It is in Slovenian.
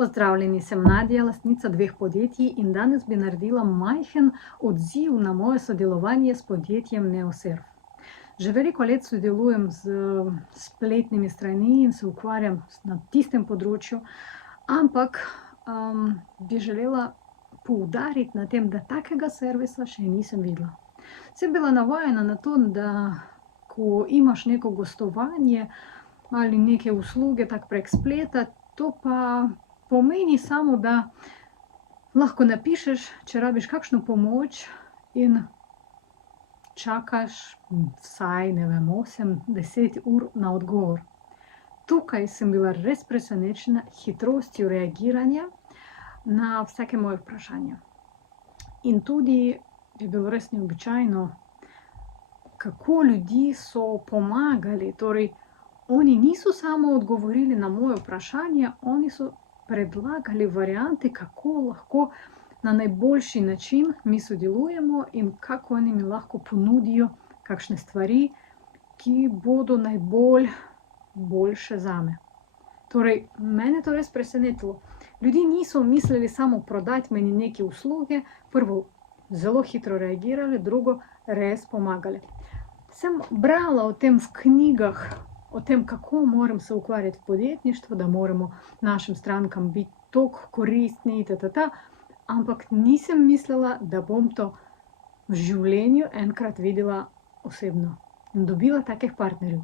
Pozdravljeni, sem Nadja, lastnica dveh podjetij in danes bi naredila majhen odziv na moje sodelovanje s podjetjem Neoserv. Že veliko let sodelujem z spletnimi stranmi in se ukvarjam na tistem področju, ampak bi želela poudariti na tem, da takega servisa še nisem videla. Sem bila navajena na to, da ko imaš neko gostovanje ali neke usluge tak prek spleta, to pa pomeni samo, da lahko napišeš, če rabiš kakšno pomoč in čakaš vsaj, 8-10 ur na odgovor. Tukaj sem bila res presenečena hitrostjo reagiranja na vsake moje vprašanje. In tudi je bilo res neobičajno, kako ljudi so pomagali. Torej, oni niso samo odgovorili na moje vprašanje, oni so predlagali variante, kako lahko na najboljši način mi sodelujemo in kako oni mi lahko ponudijo kakšne stvari, ki bodo boljše zame. Torej, mene to res presenetilo. Ljudi niso mislili samo prodati meni neke usluge, prvo zelo hitro reagirali, drugo res pomagali. Sem brala o tem v knjigah, o tem, kako moram se ukvarjati v podjetništvu, da moramo našim strankam biti toliko koristni, ampak nisem mislila, da bom to v življenju enkrat videla osebno in dobila takih partnerjev.